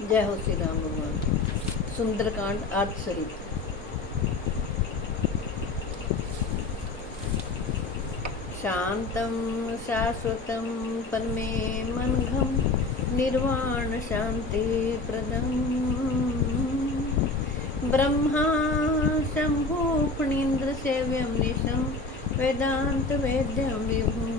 जय हो श्री राम भगवान। सुंदरकांड अर्थ सहित। शांतं शाश्वतं परमे मनघं निर्वाण शांति प्रदं ब्रह्मा शंभु फणीन्द्र सेव्यं निशं वेदांत वेद्यं विभुं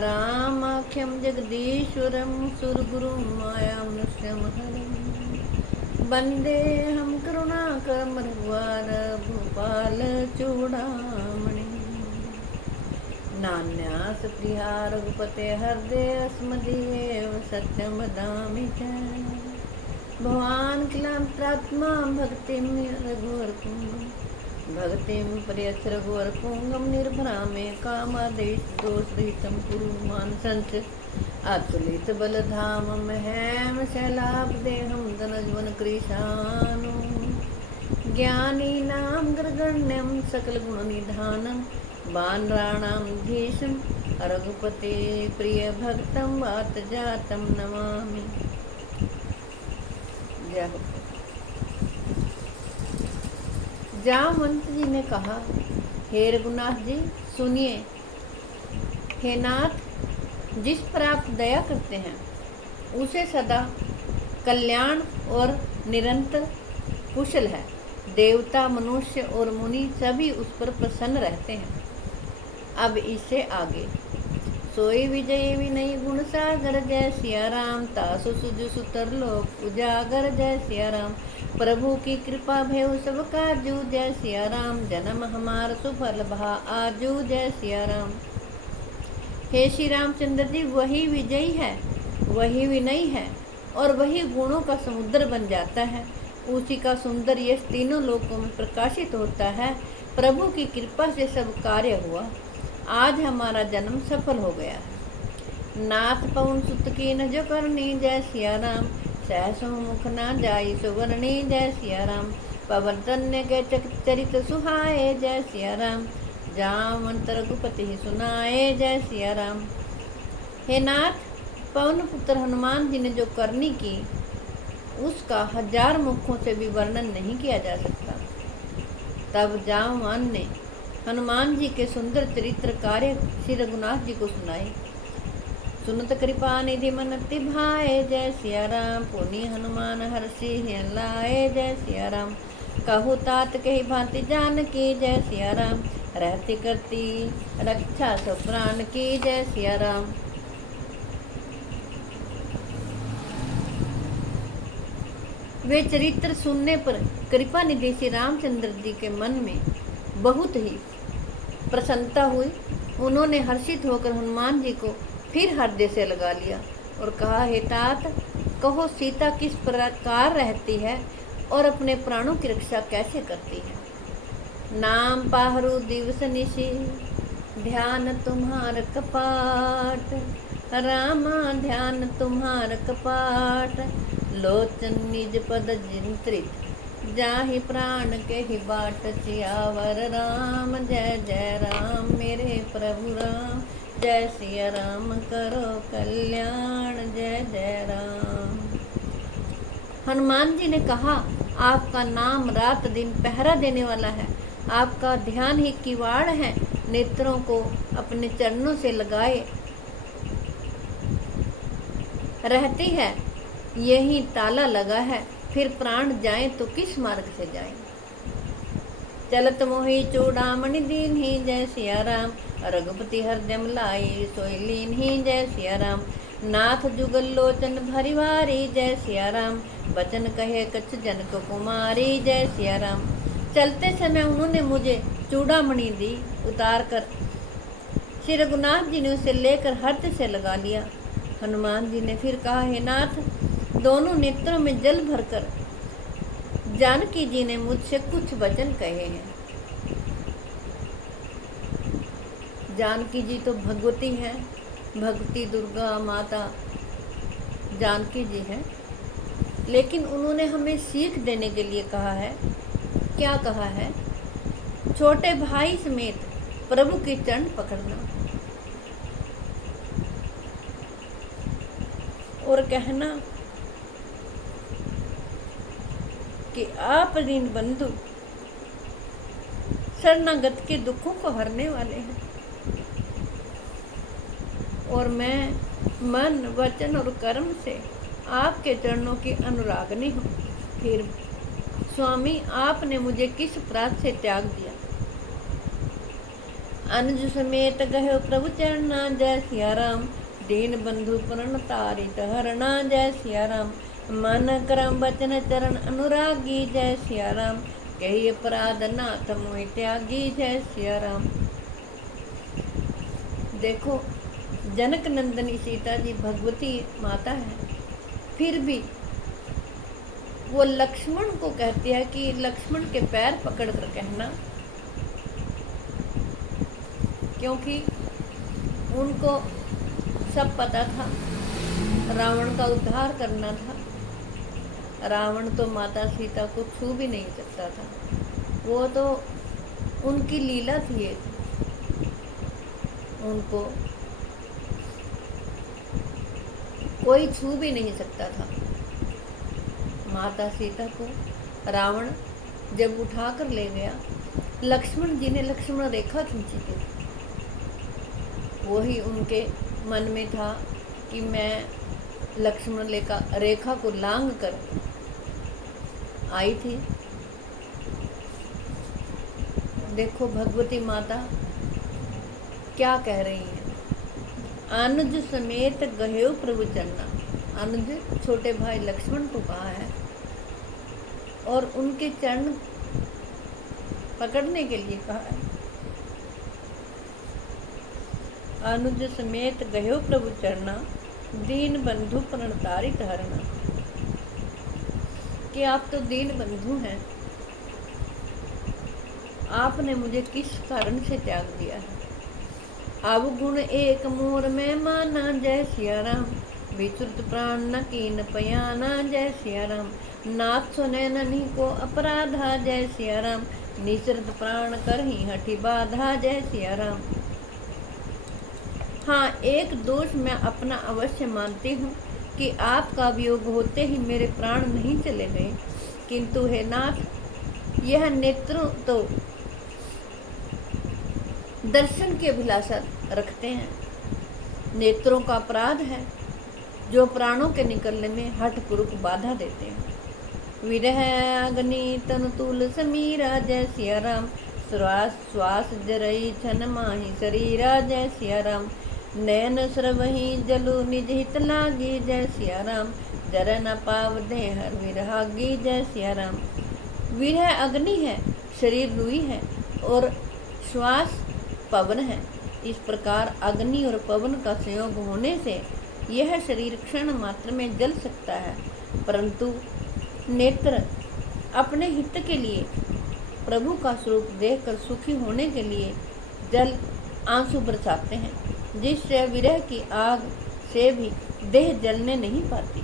रामाख्यं जगदीश्वरं सुरगुरुं मायामनुष्यं हरिं वन्देऽहं करुणाकरं रघुवर भूपाल चूडामणि नान्यास प्रिया रघुपते हृदय स्मदीयेव सत्यं वदामि च भवान् किलांतरात्मा भक्तिं रघुवरपुङ्गं भक्तिं प्रयच्छ रघुवरपुङ्गं निर्भरामे कामादेश दोषरहितं कुरु मानसञ्च अतुलित बलधामं हेम शैलाब्देहं धनज्वन कृशानु ज्ञानीनां ग्रगण्यं सकलगुणनिधानं बानराणां धीशं रघुपते प्रिय भक्तं वात जातं नमामि। जय हो। जामवंत जी ने कहा, हे रघुनाथ जी सुनिए। हे नाथ, जिस पर आप दया करते हैं उसे सदा कल्याण और निरंतर कुशल है। देवता मनुष्य और मुनि सभी उस पर प्रसन्न रहते हैं। अब इससे आगे सोई विजय विनय गुण सागर जय सिया राम तासु सुजु सुतर लोक उजागर जय सिया राम प्रभु की कृपा भेव सब काजू जय सिया राम जन्म हमार सुफल भा आजू जय सिया राम। हे श्री रामचंद्र जी, वही विजयी है, वही विनयी है और वही गुणों का समुद्र बन जाता है। उसी का सुंदर यश तीनों लोकों में प्रकाशित होता है। प्रभु की कृपा से सब कार्य हुआ। आज हमारा जन्म सफल हो गया है। नाथ पवन सुत की न जो करनी जय सिया राम सहसो मुख न जाई सुवर्णी जय सिया राम पवन तन्य के चरित सुहाए जय सिया राम जामवंत रघुपति सुनाए जय सिया राम। हे नाथ, पवन पुत्र हनुमान जी ने जो करनी की उसका हजार मुखों से भी वर्णन नहीं किया जा सकता। तब जामवान ने हनुमान जी के सुंदर चरित्र कार्य श्री रघुनाथ जी को सुनाए। सुनत कृपा निधि मन अति भाए जय सिया राम पुनि हनुमान हर्षि लाए जय सिया राम कहु तात कही भांति जान की जय सिया राम रहती करती रक्षा सब प्राण की जय सिया राम। वे चरित्र सुनने पर कृपा निधि श्री रामचंद्र जी के मन में बहुत ही प्रसन्नता हुई। उन्होंने हर्षित होकर हनुमान जी को फिर हृदय से लगा लिया और कहा, हे तात, कहो सीता किस प्रकार रहती है और अपने प्राणों की रक्षा कैसे करती है। नाम पाहरू दिवस निशि ध्यान तुम्हार कपाट रामा ध्यान तुम्हार कपाट लोचन निज पद जिंत्रित जाहि प्राण के ही बाट सियावर राम जय जय राम मेरे प्रभु राम जय सिया राम करो कल्याण जय जय राम। हनुमान जी ने कहा, आपका नाम रात दिन पहरा देने वाला है। आपका ध्यान ही किवाड़ है। नेत्रों को अपने चरणों से लगाए रहती है, यही ताला लगा है। फिर प्राण जाए तो किस मार्ग से जाए। चलत मोहि चूड़ामणि दीन ही जय सिया राम रघुपति हरदम लाई सोई लीन ही जय सिया राम नाथ जुगल लोचन भरिवारी जय सिया राम बचन कहे कच्छ जनक कुमारी जय सिया राम। चलते समय उन्होंने मुझे चूड़ामणि दी। उतार कर श्री रघुनाथ जी ने उसे लेकर हर्ष से लगा लिया। हनुमान जी ने फिर कहा, हे नाथ, दोनों नेत्रों में जल भरकर जानकी जी ने मुझसे कुछ वचन कहे हैं। जानकी जी तो भगवती हैं, भगवती दुर्गा माता जानकी जी हैं, लेकिन उन्होंने हमें सीख देने के लिए कहा है। क्या कहा है? छोटे भाई समेत प्रभु के चरण पकड़ना और कहना कि आप दीन बंधु शरणागत के दुखों को हरने वाले हैं, और मैं मन वचन और कर्म से आपके चरणों की अनुरागनी हूँ। फिर स्वामी आपने मुझे किस अपराध से त्याग दिया? अनुज समेत गयो प्रभु चरणा, जय सिया राम। दीन बंधु प्रण तारित हरणा, जय सिया राम। मन करम वचन चरण अनुरागी, जय सिया राम। कही अपराध नाथ मोहि त्यागी, जय सिया राम। देखो, जनक नंदनी सीता जी भगवती माता है, फिर भी वो लक्ष्मण को कहती है कि लक्ष्मण के पैर पकड़कर कहना, क्योंकि उनको सब पता था रावण का उद्धार करना था। रावण तो माता सीता को छू भी नहीं सकता था, वो तो उनकी लीला थी, उनको कोई छू भी नहीं सकता था। माता सीता को रावण जब उठा कर ले गया, लक्ष्मण जी ने लक्ष्मण रेखा खींची थी, वही उनके मन में था कि मैं लक्ष्मण रेखा को लांग कर आई थी। देखो भगवती माता क्या कह रही है, अनुज समेत गयो प्रभु चरणा। अनुज छोटे भाई लक्ष्मण को कहा है, और उनके चरण पकड़ने के लिए कहा है। अनुज समेत गयो प्रभु चरणा, दीन बंधु प्रणतारित हरणा। कि आप तो दीन बंधु हैं, आपने मुझे किस कारण से त्याग दिया है? अवगुण एक मोर में माना, जय सिया राम। विचुत प्राण न कीन पयाना, जय सिया राम। नाथ सुने ननी को अपराधा, जय सिया राम। निसृत प्राण कर ही हठी बाधा, जय सिया राम। हाँ, एक दोष मैं अपना अवश्य मानती हूँ कि आपका वियोग होते ही मेरे प्राण नहीं चले गए, किंतु हे नाथ, यह नेत्रों तो दर्शन की अभिलाषा रखते हैं, नेत्रों का अपराध है जो प्राणों के निकलने में हठपूर्वक बाधा देते हैं। विरह अग्नि तनु तुल समीरा, जय सिया राम। श्वास श्वास जरई छन माही शरीरा, जय सिया राम। नयन स्रवही जलु निज हित लागी, जय सिया राम। जर न पाव देहर विरहागी, जय सिया राम। विरह अग्नि है, शरीर रुई है, और श्वास पवन है। इस प्रकार अग्नि और पवन का संयोग होने से यह शरीर क्षण मात्र में जल सकता है, परंतु नेत्र अपने हित के लिए, प्रभु का स्वरूप देखकर सुखी होने के लिए जल आंसू बरसाते हैं, जिससे विरह की आग से भी देह जलने नहीं पाती।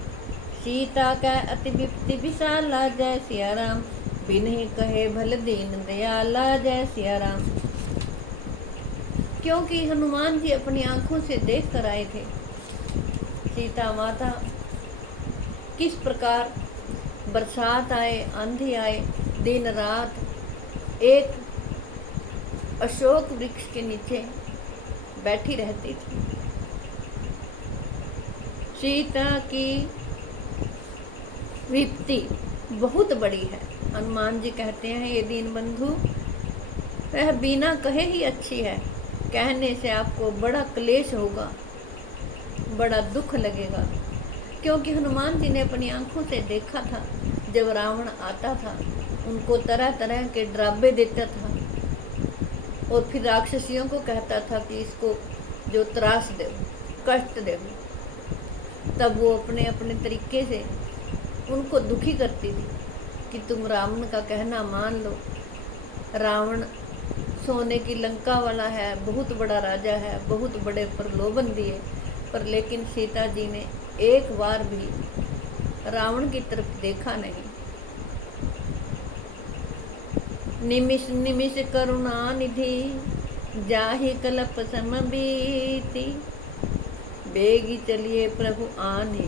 सीता का अति विपत्ति विशाला, जय सिया राम। बिन्ही कहे भल दीन दयाला, जय सिया राम। क्योंकि हनुमान जी अपनी आंखों से देख कर आए थे सीता माता किस प्रकार बरसात आए, आंधी आए, दिन रात एक अशोक वृक्ष के नीचे बैठी रहती थी। सीता की विपत्ति बहुत बड़ी है। हनुमान जी कहते हैं, ये दीन बंधु, वह बिना कहे ही अच्छी है, कहने से आपको बड़ा क्लेश होगा, बड़ा दुख लगेगा। क्योंकि हनुमान जी ने अपनी आंखों से देखा था, जब रावण आता था उनको तरह तरह के डरावे देता था, और फिर राक्षसियों को कहता था कि इसको जो त्रास दे, कष्ट दे। तब वो अपने अपने तरीके से उनको दुखी करती थी कि तुम रावण का कहना मान लो। रावण सोने की लंका वाला है, बहुत बड़ा राजा है, बहुत बड़े प्रलोभन दिए, पर लेकिन सीता जी ने एक बार भी रावण की तरफ देखा नहीं। निमिष निमिष करुणा निधि, जाहि कल्प सम बीति। बेगी चलिए प्रभु आने,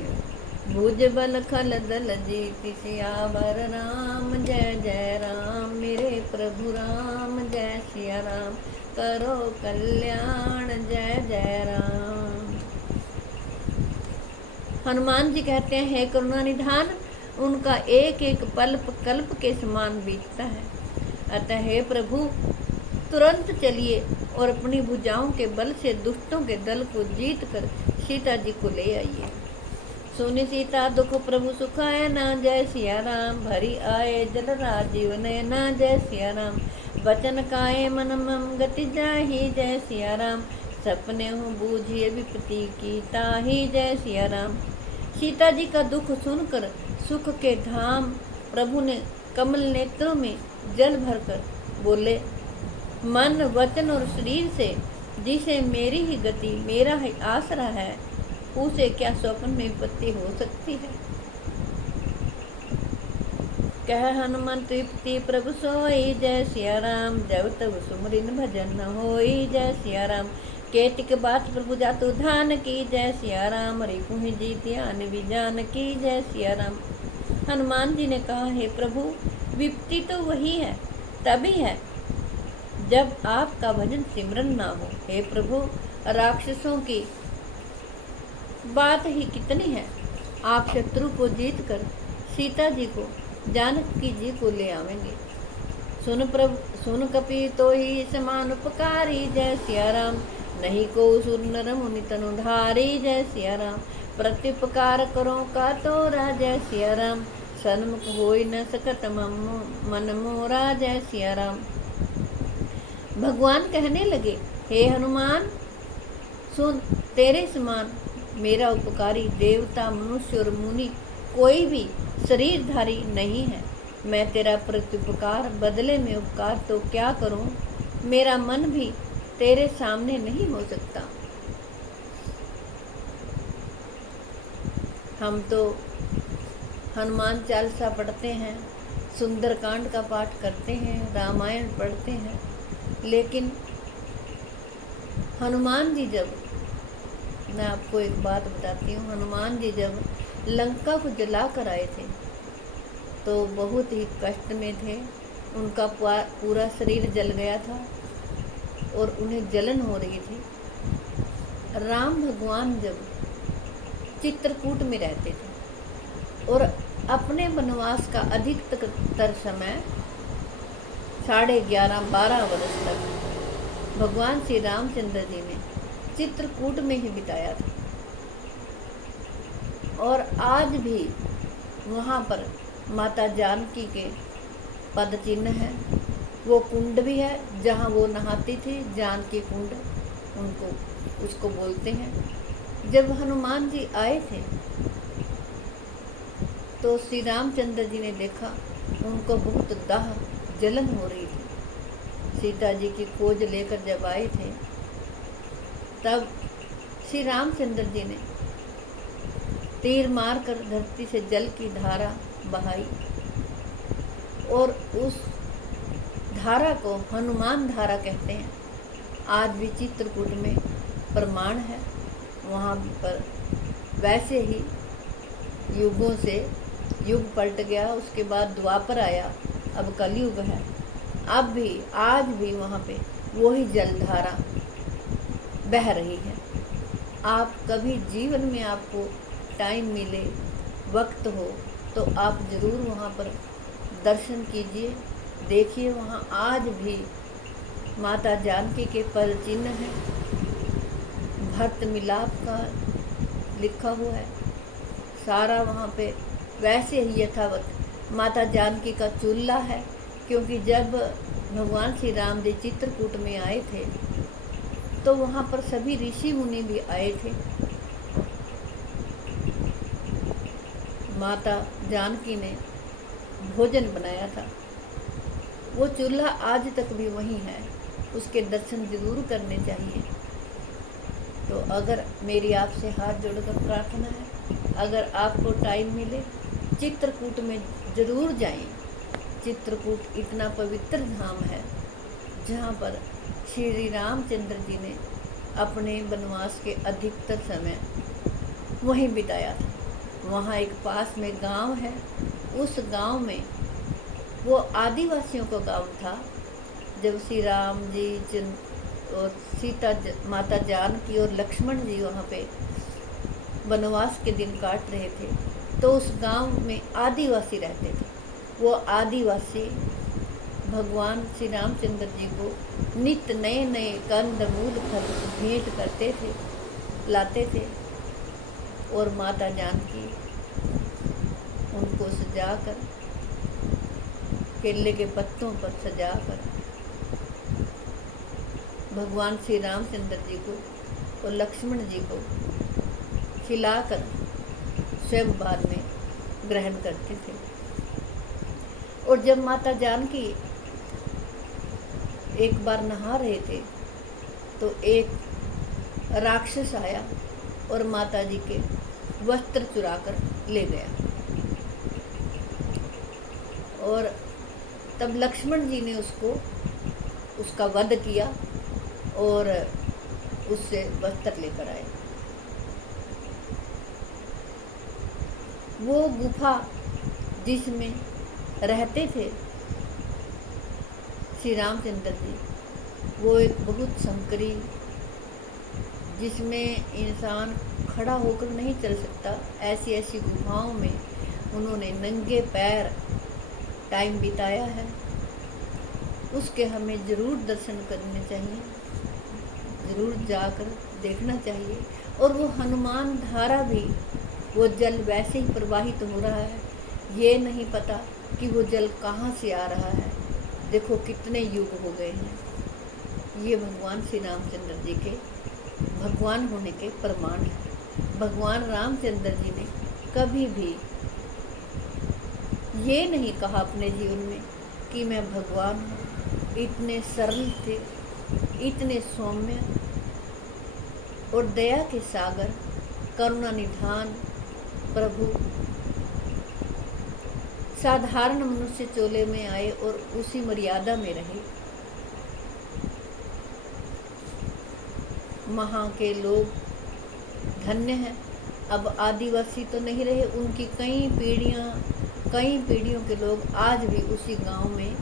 भुज बल खल दल जीति सियावर राम, जय जय राम मेरे प्रभु राम, जय सिया राम करो कल्याण, जय जय राम। हनुमान जी कहते हैं, हे करुणा निधान, उनका एक एक पल कल्प के समान बीतता है। अतः हे प्रभु, तुरंत चलिए और अपनी भुजाओं के बल से दुष्टों के दल को जीत कर सीता जी को ले आइए। सुनि सीता दुख प्रभु सुखाए ना, जय सिया राम भरी आए जल राजीव नयना, जय सिया राम वचन काए मन मम गति जाहि, जय सिया राम सपने हूँ बूझिए विपत्ति की ताहि, जय सिया राम। सीता जी का दुख सुनकर सुख के धाम प्रभु ने कमल नेत्रों में जल भरकर बोले, मन वचन और शरीर से जिसे मेरी ही गति मेरा ही आसरा है, उसे क्या स्वप्न में विपत्ति हो सकती है। कह हनुमंत तृप्ति प्रभु सोई, जय सिया राम जब तब सुमरिन भजन होई, जय सिया राम केतिक बात प्रभु जातु धान की, जय सिया राम रिपुहि जीति आन विजान की, जय सिया राम। हनुमान जी ने कहा, हे प्रभु, विपत्ति तो वही है, तभी है जब आपका भजन सिमरन ना हो। हे प्रभु, राक्षसों की बात ही कितनी है, आप शत्रु को जीत कर सीता जी को जानकी जी को ले आवेंगे। सुन कपि तो ही समान उपकारी, जय सिया राम नहीं को सुर नर मुनि तनु धारी, जय सिया राम प्रत्युपकार करो का तोरा, जय सिया राम सन्मुख होई न सकत मन मोरा, जय सिया राम। भगवान कहने लगे, हे हनुमान सुन, तेरे समान मेरा उपकारी देवता मनुष्य और मुनि कोई भी शरीरधारी नहीं है। मैं तेरा प्रत्युपकार बदले में उपकार तो क्या करूं, मेरा मन भी तेरे सामने नहीं हो सकता। हम तो हनुमान चालीसा पढ़ते हैं, सुंदरकांड का पाठ करते हैं, रामायण पढ़ते हैं, लेकिन हनुमान जी जब, मैं आपको एक बात बताती हूँ, हनुमान जी जब लंका को जला कर आए थे तो बहुत ही कष्ट में थे। उनका पूरा शरीर जल गया था और उन्हें जलन हो रही थी। राम भगवान जब चित्रकूट में रहते थे और अपने वनवास का अधिकतर समय 11.5-12 वर्ष तक भगवान श्री रामचंद्र जी ने चित्रकूट में ही बिताया था। और आज भी वहाँ पर माता जानकी के पद चिन्ह है, वो कुंड भी है जहाँ वो नहाती थी, जानकी कुंड उसको बोलते हैं। जब हनुमान जी आए थे तो श्री रामचंद्र जी ने देखा उनको बहुत दाह जलन हो रही थी। सीता जी की खोज लेकर जब आए थे तब श्री रामचंद्र जी ने तीर मारकर धरती से जल की धारा बहाई और उस धारा को हनुमान धारा कहते हैं। आज भी चित्रकूट में प्रमाण है। वहाँ पर वैसे ही युगों से युग पलट गया, उसके बाद द्वापर आया, अब कलयुग है। अब भी आज भी वहाँ पे वही जलधारा बह रही है। आप कभी जीवन में आपको टाइम मिले, वक्त हो, तो आप ज़रूर वहाँ पर दर्शन कीजिए, देखिए। वहाँ आज भी माता जानकी के पद चिन्ह हैं, भरत मिलाप का लिखा हुआ है सारा वहाँ पे वैसे ही यथावत। माता जानकी का चूल्हा है, क्योंकि जब भगवान श्री राम जी चित्रकूट में आए थे तो वहाँ पर सभी ऋषि मुनि भी आए थे। माता जानकी ने भोजन बनाया था, वो चूल्हा आज तक भी वहीं है, उसके दर्शन जरूर करने चाहिए। तो अगर मेरी आपसे हाथ जोड़कर प्रार्थना है, अगर आपको टाइम मिले चित्रकूट में ज़रूर जाएं। चित्रकूट इतना पवित्र धाम है जहाँ पर श्री रामचंद्र जी ने अपने वनवास के अधिकतर समय वहीं बिताया था। वहाँ एक पास में गांव है। उस गांव में, वो आदिवासियों का गांव था, जब श्री राम जी और सीता माता जानकी और लक्ष्मण जी वहाँ पे वनवास के दिन काट रहे थे, तो उस गांव में आदिवासी रहते थे। वो आदिवासी भगवान श्री रामचंद्र जी को नित्य नए नए कंद मूल फल भेंट करते थे, लाते थे, और माता जानकी उनको सजाकर, केले के पत्तों पर सजाकर भगवान श्री रामचंद्र जी को और लक्ष्मण जी को खिलाकर स्वयं बाद में ग्रहण करते थे। और जब माता जानकी एक बार नहा रहे थे, तो एक राक्षस आया और माता जी के वस्त्र चुराकर ले गया। और तब लक्ष्मण जी ने उसका वध किया और उससे वस्त्र लेकर आए। वो गुफा जिसमें रहते थे श्री रामचंद्र जी, वो एक बहुत संकरी, जिसमें इंसान खड़ा होकर नहीं चल सकता, ऐसी ऐसी गुफाओं में उन्होंने नंगे पैर टाइम बिताया है। उसके हमें ज़रूर दर्शन करने चाहिए, ज़रूर जाकर देखना चाहिए। और वो हनुमान धारा भी, वो जल वैसे ही प्रवाहित हो रहा है, ये नहीं पता कि वो जल कहाँ से आ रहा है। देखो कितने युग हो गए हैं। ये भगवान श्री रामचंद्र जी के भगवान होने के प्रमाण हैं। भगवान रामचंद्र जी ने कभी भी ये नहीं कहा अपने जीवन में कि मैं भगवान हूँ। इतने सरल थे, इतने सौम्य और दया के सागर, करुणा निधान प्रभु साधारण मनुष्य चोले में आए और उसी मर्यादा में रहे। वहाँ के लोग धन्य हैं। अब आदिवासी तो नहीं रहे, उनकी कई पीढ़ियों के लोग आज भी उसी गांव में,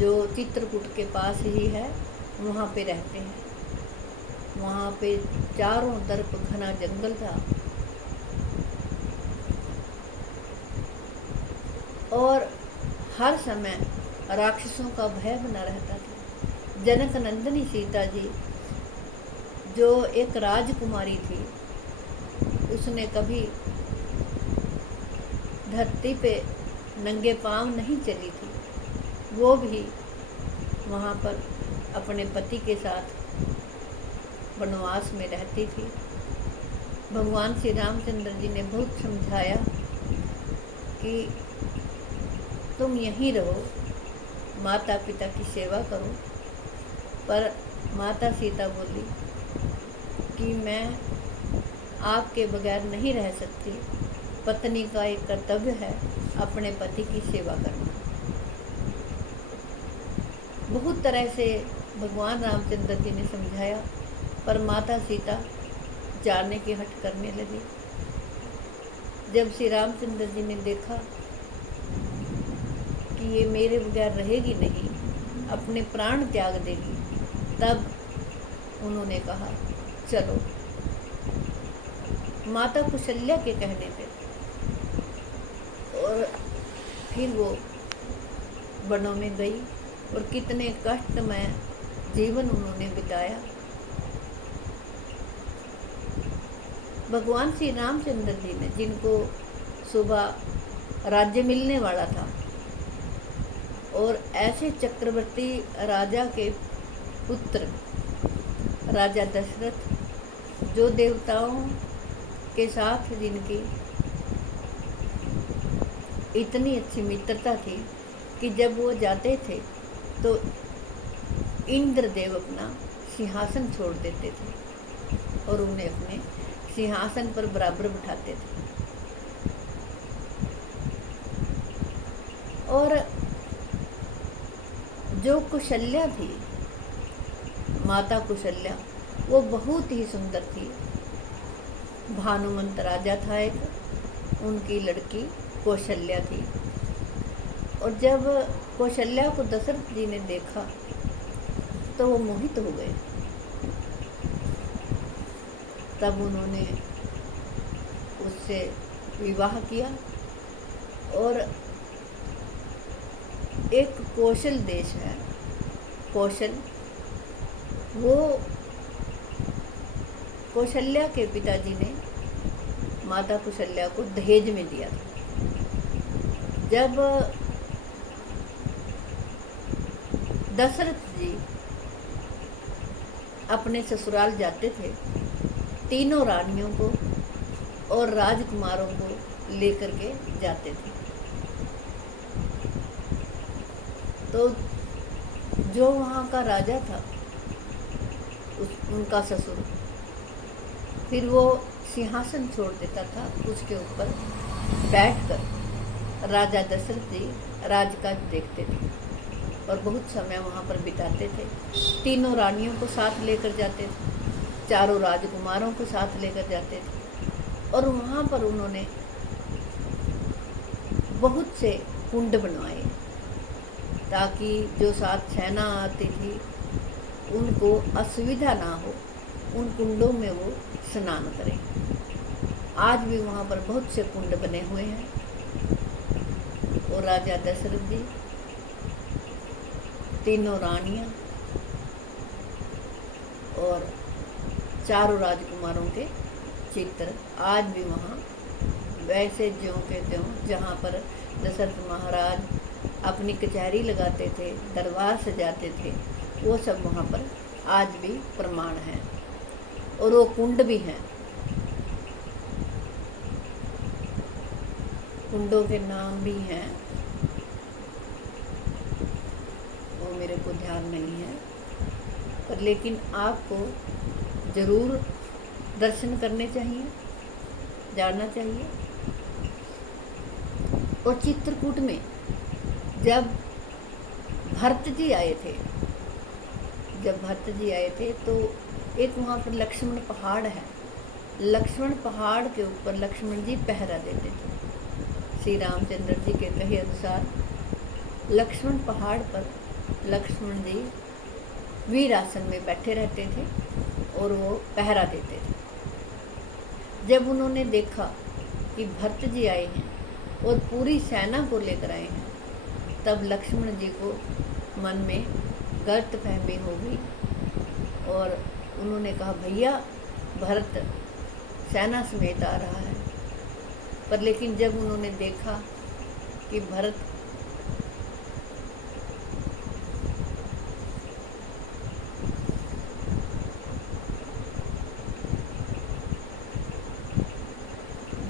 जो चित्रकूट के पास ही है, वहाँ पे रहते हैं। वहाँ पे चारों तरफ घना जंगल था और हर समय राक्षसों का भय बना रहता था। जनक नंदिनी सीता जी, जो एक राजकुमारी थी, उसने कभी धरती पे नंगे पांव नहीं चली थी। वो भी वहाँ पर अपने पति के साथ वनवास में रहती थी। भगवान श्री रामचंद्र जी ने बहुत समझाया कि तुम यहीं रहो, माता पिता की सेवा करो। पर माता सीता बोली कि मैं आपके बगैर नहीं रह सकती। पत्नी का एक कर्तव्य है अपने पति की सेवा करना। बहुत तरह से भगवान रामचंद्र जी ने समझाया, पर माता सीता जाने की हट करने लगी। जब श्री रामचंद्र जी ने देखा कि ये मेरे बगैर रहेगी नहीं, अपने प्राण त्याग देगी, तब उन्होंने कहा चलो। माता कुशल्या के कहने पे और फिर वो वनों में गई और कितने कष्टमय जीवन उन्होंने बिताया। भगवान श्री रामचंद्र जी ने, जिनको सुबह राज्य मिलने वाला था, और ऐसे चक्रवर्ती राजा के पुत्र राजा दशरथ, जो देवताओं के साथ जिनकी इतनी अच्छी मित्रता थी कि जब वो जाते थे तो इंद्रदेव अपना सिंहासन छोड़ देते थे और उन्हें अपने सिंहासन पर बराबर बिठाते थे। और जो कुशल्या थी, माता कुशल्या, वो बहुत ही सुंदर थी। भानुमंत राजा था एक, उनकी लड़की कौशल्या थी। और जब कौशल्या को दशरथ जी ने देखा तो वो मोहित हो गए। तब उन्होंने उससे विवाह किया और एक कौशल देश है, कौशल, वो कौशल्या के पिताजी ने माता कौशल्या को दहेज में दिया था। जब दशरथ जी अपने ससुराल जाते थे, तीनों रानियों को और राजकुमारों को लेकर के जाते थे। तो जो वहाँ का राजा था, उनका ससुर, फिर वो सिंहासन छोड़ देता था, उसके ऊपर बैठकर राजा दशरथ जी राजकाज देखते थे और बहुत समय वहाँ पर बिताते थे। तीनों रानियों को साथ लेकर जाते थे, चारों राजकुमारों को साथ लेकर जाते थे और वहाँ पर उन्होंने बहुत से कुंड बनवाए ताकि जो साथ सेना आती थी उनको असुविधा ना हो, उन कुंडों में वो स्नान करें। आज भी वहाँ पर बहुत से कुंड बने हुए हैं। और राजा दशरथ जी, तीनों रानियाँ और चारों राजकुमारों के चित्र आज भी वहाँ वैसे ज्यों के त्यों, जहाँ पर दशरथ महाराज अपनी कचहरी लगाते थे, दरबार सजाते थे, वो सब वहाँ पर आज भी प्रमाण हैं। और वो कुंड भी हैं। कुंडों के नाम भी हैं, वो मेरे को ध्यान नहीं है, पर लेकिन आपको ज़रूर दर्शन करने चाहिए, जाना चाहिए। और चित्रकूट में जब भरत जी आए थे तो एक वहाँ पर लक्ष्मण पहाड़ है। लक्ष्मण पहाड़ के ऊपर लक्ष्मण जी पहरा देते थे। श्री रामचंद्र जी के कहे अनुसार लक्ष्मण पहाड़ पर लक्ष्मण जी वीर आसन में बैठे रहते थे और वो पहरा देते थे। जब उन्होंने देखा कि भरत जी आए हैं और पूरी सेना को लेकर आए हैं, तब लक्ष्मण जी को मन में गलतफहमी हो गई और उन्होंने कहा, भैया भरत सेना समेत आ रहा है। पर लेकिन जब उन्होंने देखा कि भरत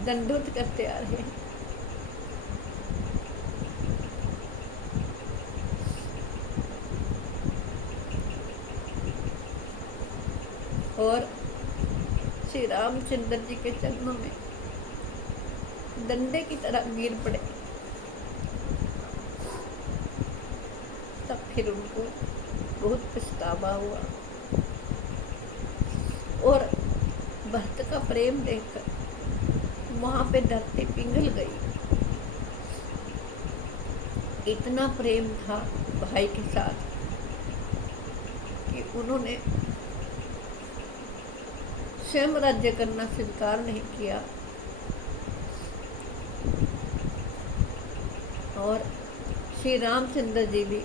दंडोत करते आ रहे हैं और श्री रामचंद्र जी के चरणों में डंडे की तरह गिर पड़े, तब फिर उनको बहुत पछतावा हुआ और भरत का प्रेम देखकर वहाँ पे धरती पिघल गई। इतना प्रेम था भाई के साथ कि उन्होंने स्वयं राज्य करना स्वीकार नहीं किया और श्री रामचंद्र जी भी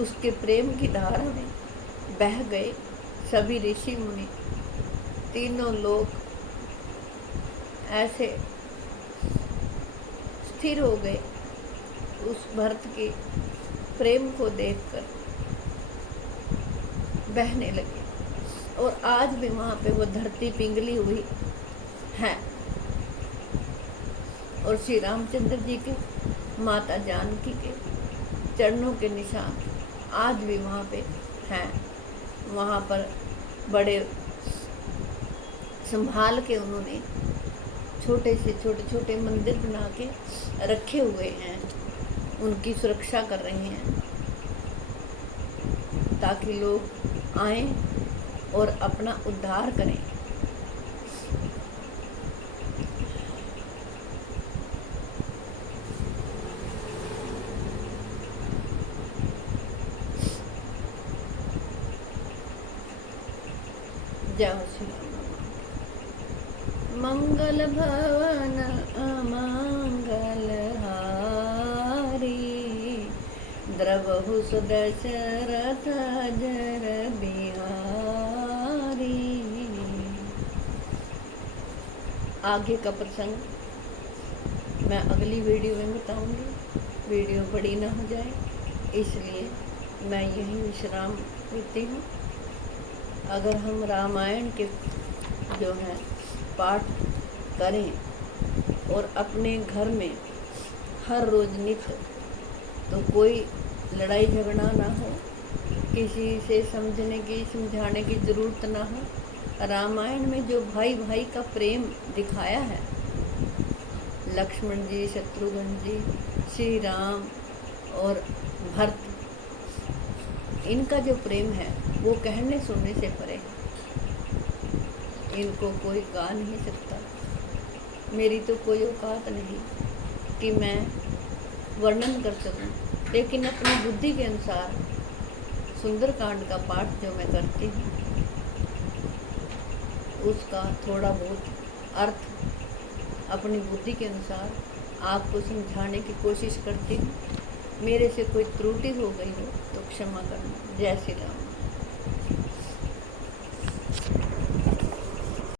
उसके प्रेम की धारा में बह गए। सभी ऋषि मुनि, तीनों लोग ऐसे स्थिर हो गए उस भरत के प्रेम को देखकर, बहने लगे। और आज भी वहाँ पे वो धरती पिघली हुई है और श्री रामचंद्र जी के, माता जानकी के चरणों के निशान आज भी वहाँ पे हैं। वहाँ पर बड़े संभाल के उन्होंने छोटे से छोटे मंदिर बना के रखे हुए हैं, उनकी सुरक्षा कर रहे हैं ताकि लोग आएं और अपना उद्धार करें। जय हो श्री राम। मंगल भवन अमंगल हारी, द्रवहु सुदशरथ जर बिहारी। आगे का प्रसंग मैं अगली वीडियो में बताऊंगी, वीडियो बड़ी ना हो जाए इसलिए मैं यहीं विश्राम लेती हूँ। अगर हम रामायण के जो है पाठ करें और अपने घर में हर रोज नित्य, तो कोई लड़ाई झगड़ा ना हो, किसी से समझाने की ज़रूरत ना हो। रामायण में जो भाई भाई का प्रेम दिखाया है, लक्ष्मण जी, शत्रुघ्न जी, श्री राम और भरत, इनका जो प्रेम है वो कहने सुनने से परे है। इनको कोई गा नहीं सकता। मेरी तो कोई औकात नहीं कि मैं वर्णन कर सकूं, लेकिन अपनी बुद्धि के अनुसार सुंदरकांड का पाठ जो मैं करती हूँ उसका थोड़ा बहुत अर्थ अपनी बुद्धि के अनुसार आपको समझाने की कोशिश करती हूँ। मेरे से कोई त्रुटि हो गई हो तो क्षमा करना। जय श्री राम।